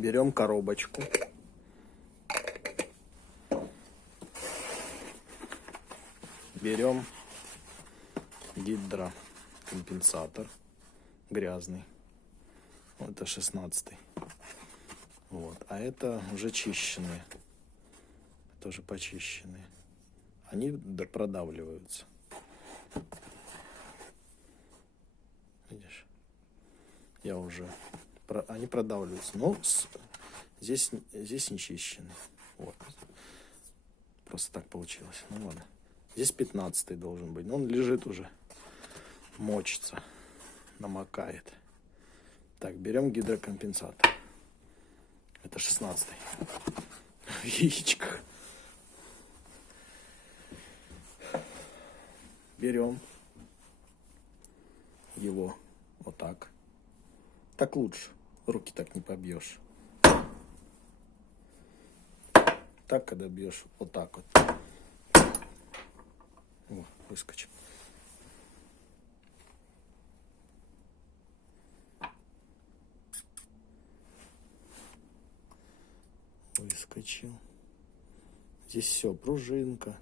Берем коробочку. Берем гидрокомпенсатор грязный. Это 16-й. Вот. А это уже чищенные. Тоже почищенные. Они продавливаются. Видишь? Я уже... Они продавливаются. Но здесь не чищены. Вот. Просто так получилось. Ну ладно. Здесь 15-й должен быть. Но он лежит уже. Мочится. Намокает. Так, берем гидрокомпенсатор. Это 16-й. В яичках. Берем его вот так. Так лучше. Руки так не побьешь. Так, когда бьешь, вот так вот. О, выскочил. Выскочил. Здесь все, пружинка.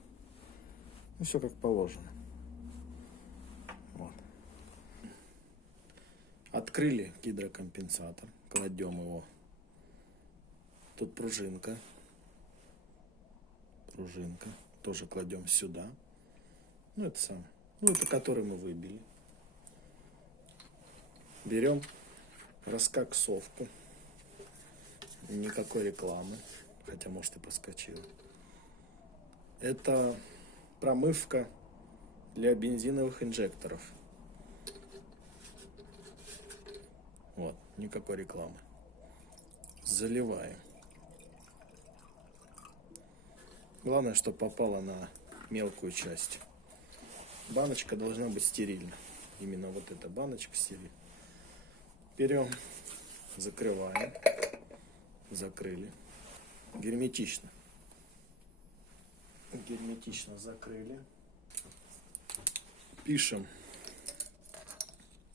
Ну, все как положено. Вот. Открыли гидрокомпенсатор. Кладем его. Тут пружинка. Пружинка. Тоже кладем сюда. Ну, это сам. Ну, это который мы выбили. Берем раскоксовку. Никакой рекламы. Хотя, может, и проскочила. Это промывка для бензиновых инжекторов. Вот, никакой рекламы. Заливаем. Главное, чтобы попало на мелкую часть. Баночка должна быть стерильна. Именно вот эта баночка стерильна. Берем, закрываем. Закрыли. Герметично. Герметично закрыли. Пишем,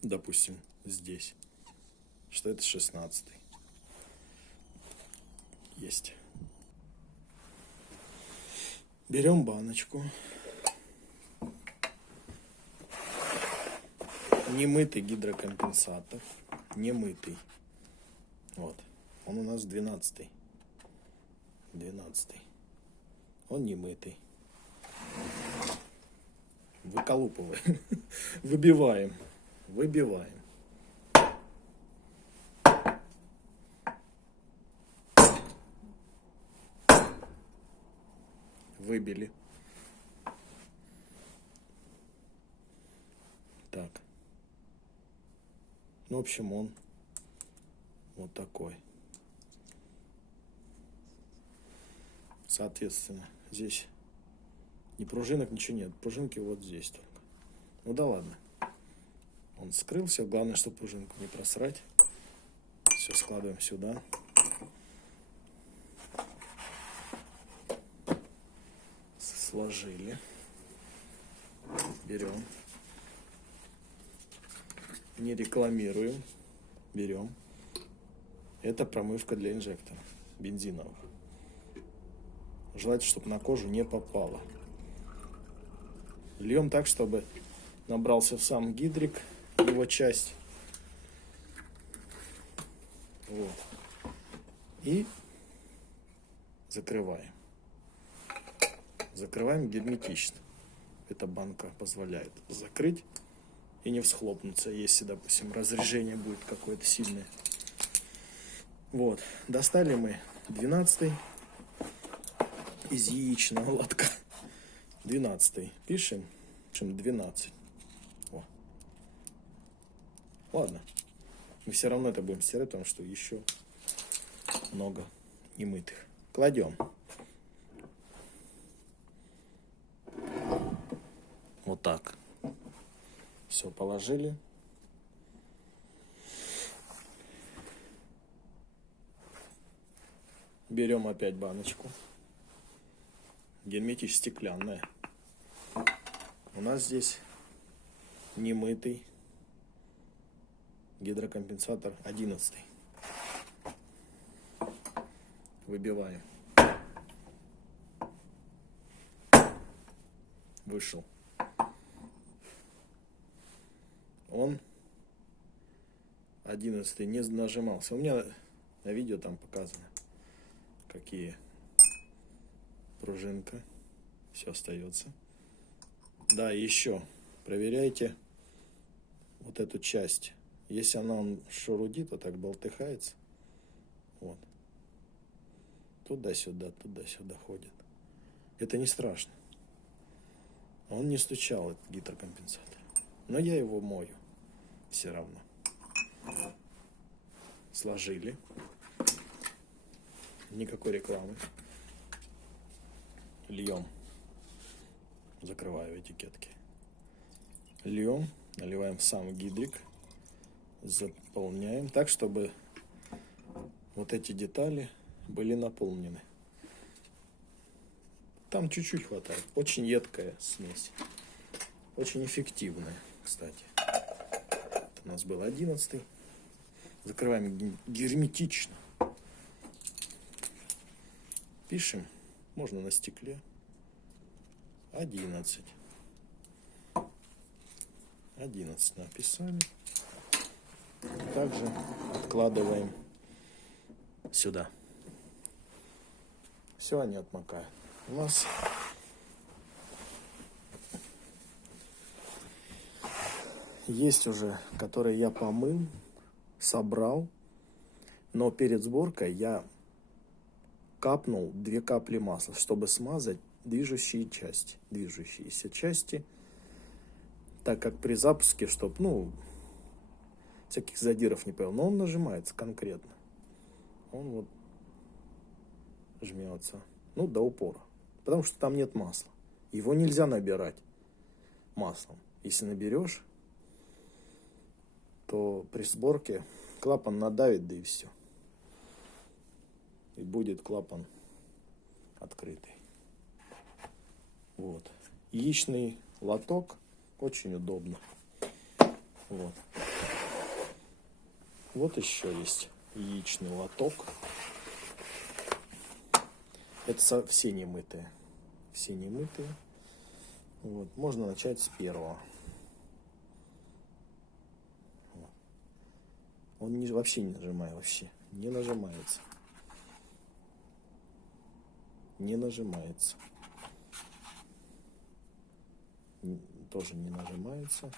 допустим, здесь, что это 16-й. Есть. Берем баночку. Немытый гидрокомпенсатор. Немытый. Вот. Он у нас 12-й. 12-й. Он немытый. Выколупываем. Выбиваем. Выбиваем. Выбили. Так. Ну, в общем, он вот такой. Соответственно, здесь ни пружинок, ничего нет. Пружинки вот здесь только. Ну да ладно. Он скрылся. Главное, чтобы пружинку не просрать. Все складываем сюда. Сложили. Берем. Не рекламируем. Берем. Это промывка для инжекторов бензиновых. Желательно, чтобы на кожу не попало. Льем так, чтобы набрался в сам гидрик, его часть. Вот. И закрываем. Закрываем герметично. Эта банка позволяет закрыть и не всхлопнуться, если, допустим, разрежение будет какое-то сильное. Вот. Достали мы 12-й из яичного лотка. 12-й. Пишем 12. О. Ладно. Мы все равно это будем стирать, потому что еще много немытых. Кладем. Вот так. Все положили. Берем опять баночку. Герметич стеклянная. У нас здесь немытый гидрокомпенсатор 11. Выбиваем. Вышел. Он 11 не нажимался. У меня на видео там показано, какие пружинка. Все остается. Да, еще проверяйте вот эту часть. Если она шурудит, вот так болтыхается. Вот. Туда-сюда ходит. Это не страшно. Он не стучал, этот гидрокомпенсатор. Но я его мою. Все равно. Сложили. Никакой рекламы. Льем. Закрываю этикетки. Льем. Наливаем в сам гидрик. Заполняем так, чтобы вот эти детали были наполнены. Там чуть-чуть хватает. Очень едкая смесь. Очень эффективная, кстати. Это у нас был 11. Закрываем герметично. Пишем. Можно на стекле. 11. 11 написали. Также откладываем сюда. Все, они отмокают. У нас есть уже, которые я помыл, собрал, но перед сборкой я капнул 2 капли масла, чтобы смазать движущиеся части, так как при запуске, чтобы, всяких задиров не появилось. Но он нажимается конкретно. Он вот жмется, до упора. Потому что там нет масла. Его нельзя набирать маслом. Если наберешь, то при сборке клапан надавит, да и все. И будет клапан открытый. Вот. Яичный лоток очень удобно. Вот. Вот еще есть яичный лоток. Это все немытые. Все немытые. Вот. Можно начать с первого. Вот. Он вообще не нажимает. Вообще не нажимается. Не нажимается. Тоже не нажимается.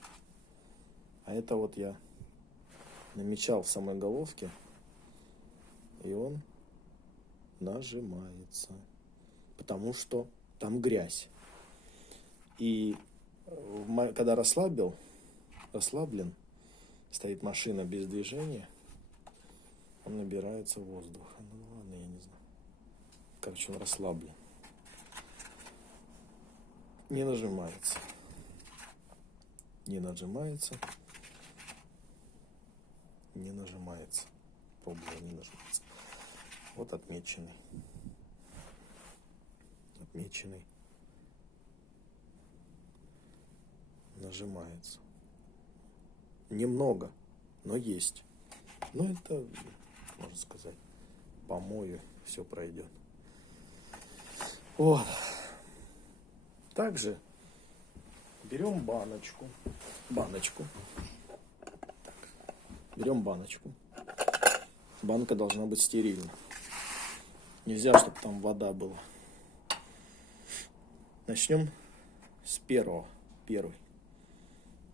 А это вот я намечал в самой головке. И он нажимается. Потому что там грязь. И когда расслаблен, стоит машина без движения, он набирается воздуха. Ну ладно, я не знаю. Короче, он расслаблен. Не нажимается. Не нажимается. Не нажимается. Пробую, не нажимается. Вот отмеченный. Отмеченный. Нажимается. Немного, но есть. Но это, можно сказать, помою, все пройдет. Вот. Также берем баночку. Берем баночку. Банка должна быть стерильна. Нельзя, чтобы там вода была. Начнем с первого. Первый.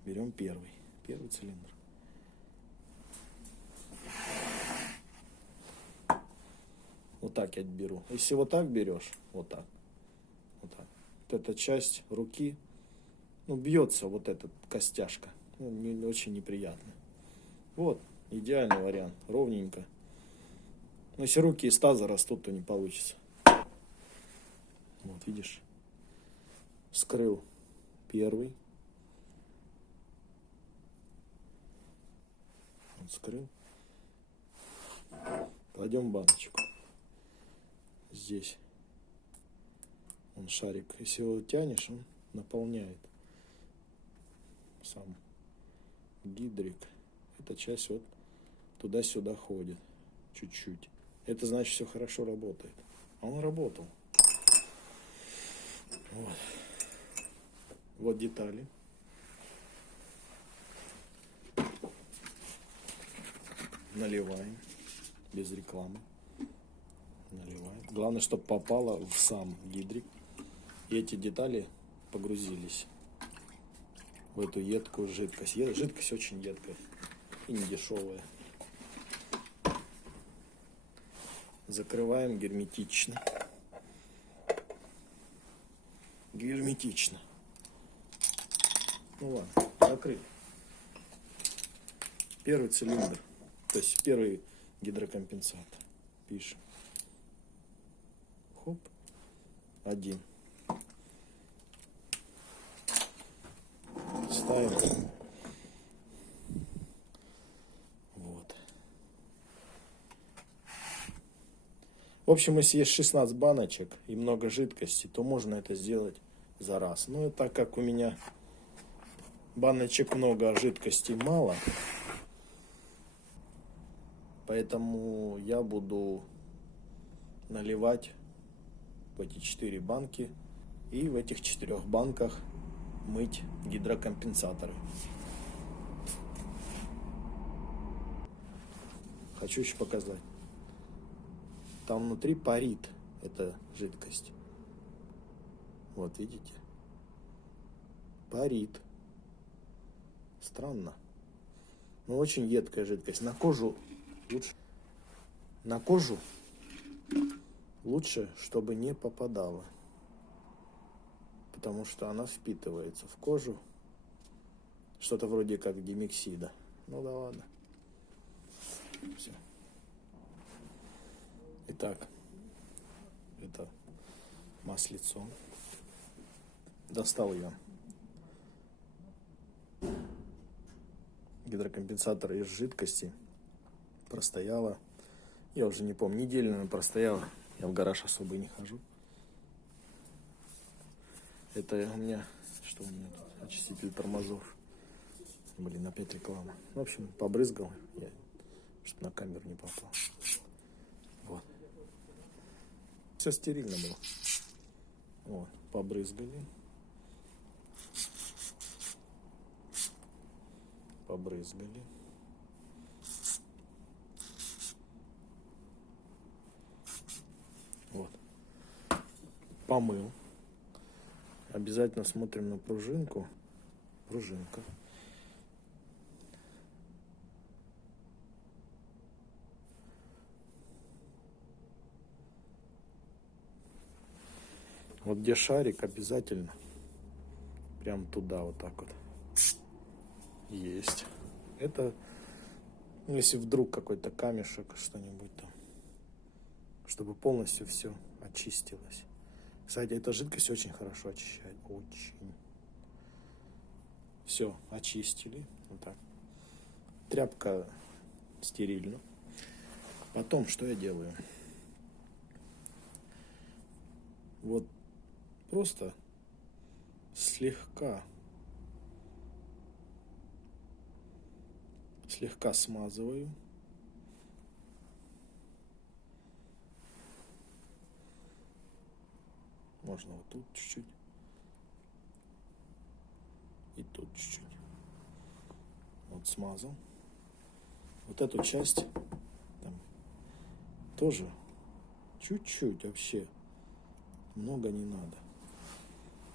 Берем первый цилиндр. Вот так я беру. Если вот так берешь, вот так. Вот эта часть руки, бьется вот эта костяшка. Не очень неприятно. Вот, идеальный вариант. Ровненько. Но если руки из таза растут, то не получится. Вот, видишь? Вскрыл первый. Вот, вскрыл. Кладем баночку. Здесь. Он шарик. Если его тянешь, он наполняет сам гидрик. Эта часть вот туда-сюда ходит. Чуть-чуть. Это значит, все хорошо работает. А он работал. Вот. Вот детали. Наливаем. Без рекламы. Наливаем. Главное, чтобы попало в сам гидрик. И эти детали погрузились в эту едкую жидкость. Жидкость очень едкая и не дешевая. Закрываем герметично. Герметично. Ну ладно, закрыли. Первый цилиндр, то есть первый гидрокомпенсатор. Пишем. Хоп. 1. Ставим. Вот. В общем, если есть 16 баночек и много жидкости, то можно это сделать за раз. Но так как у меня баночек много, а жидкости мало, поэтому я буду наливать в эти 4 банки и в этих 4 банках мыть гидрокомпенсаторы. Хочу еще показать. Там внутри парит эта жидкость. Вот видите? Парит. Странно. Но очень едкая жидкость. На кожу лучше. На кожу лучше, чтобы не попадала. Потому что она впитывается в кожу. Что-то вроде как демексида. Ну да ладно. Все. Итак, это маслицо. Достал я гидрокомпенсатор из жидкости. Простояла. Я уже не помню, неделю, наверное, простояла. Я в гараж особо не хожу. Это у меня, что у меня тут? Очиститель тормозов. Блин, опять реклама. В общем, побрызгал я, чтобы на камеру не попал. Вот. Все стерильно было. Вот, побрызгали. Побрызгали. Вот. Помыл. Обязательно смотрим на пружинку. Пружинка. Вот где шарик, обязательно прям туда вот так вот. Есть. Это, если вдруг какой-то камешек, что-нибудь там, чтобы полностью все очистилось. Кстати, эта жидкость очень хорошо очищает. Очень. Все, очистили. Вот так. Тряпка стерильна. Потом, что я делаю? Вот просто слегка смазываю. Можно вот тут чуть-чуть. И тут чуть-чуть. Вот смазал. Вот эту часть там тоже чуть-чуть вообще. Много не надо.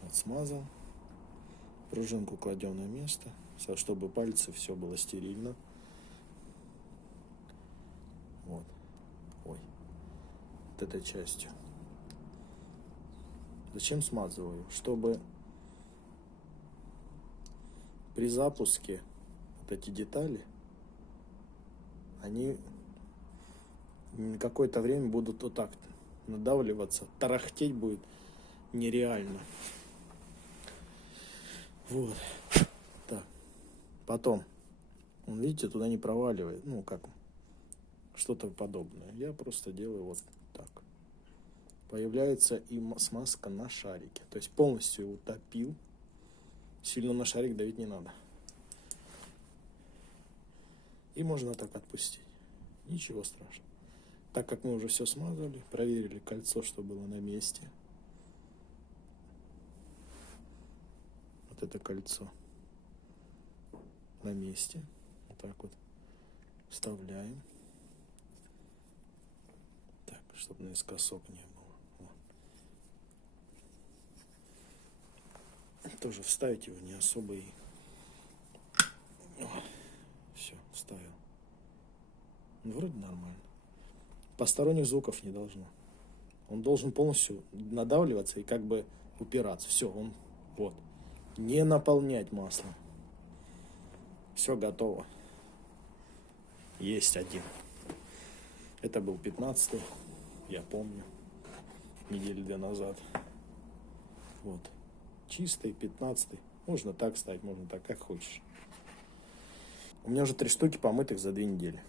Вот смазал. Пружинку кладем на место, чтобы пальцы все было стерильно. Вот. Ой. Вот этой частью. Зачем смазываю? Чтобы при запуске вот эти детали, они какое-то время будут вот так надавливаться, тарахтеть будет нереально. Вот. Так. Потом, видите, туда не проваливает, ну как, что-то подобное. Я просто делаю вот так. Появляется и смазка на шарике. То есть полностью утопил. Сильно на шарик давить не надо. И можно так отпустить. Ничего страшного. Так как мы уже все смазали, проверили кольцо, что было на месте. Вот это кольцо на месте. Вот так вот вставляем. Так, чтобы наискосок не было. Вот. Тоже вставить его не особо и... Все, вставил. Ну, вроде нормально. Посторонних звуков не должно. Он должен полностью надавливаться и как бы упираться. Все, он вот. Не наполнять маслом. Все готово. Есть один. Это был 15-й, я помню, недели 2 назад. Вот. Чистый, 15-й. Можно так ставить, можно так, как хочешь. У меня уже 3 штуки помытых за 2 недели.